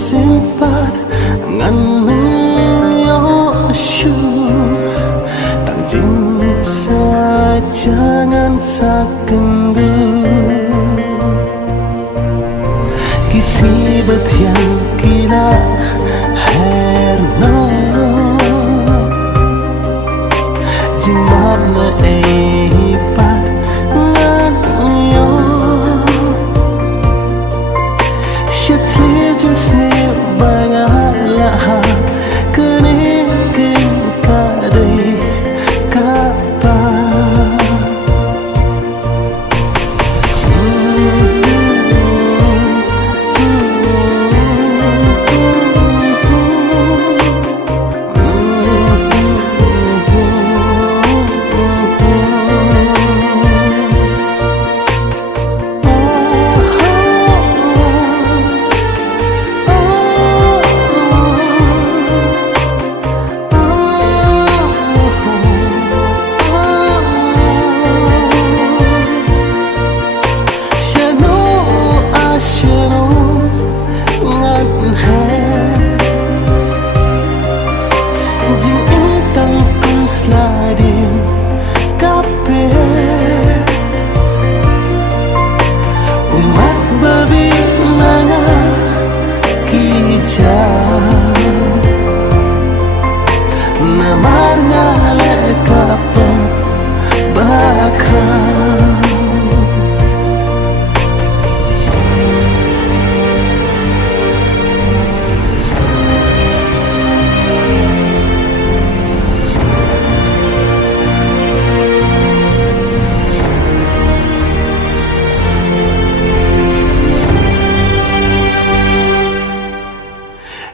sempat ngan yo shu tang jing sa jangan sakenggu kisi betiang kila herno jing map na eipat ngan yo shetli jing snip banyak lah kening kadai kapa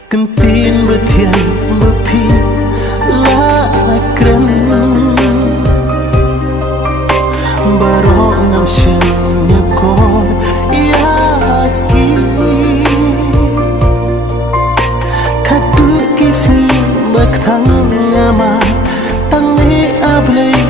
kentin betian bepi la kren barok ngam shen nyekor yaki kadu kismi bak thang ngama tang me ablay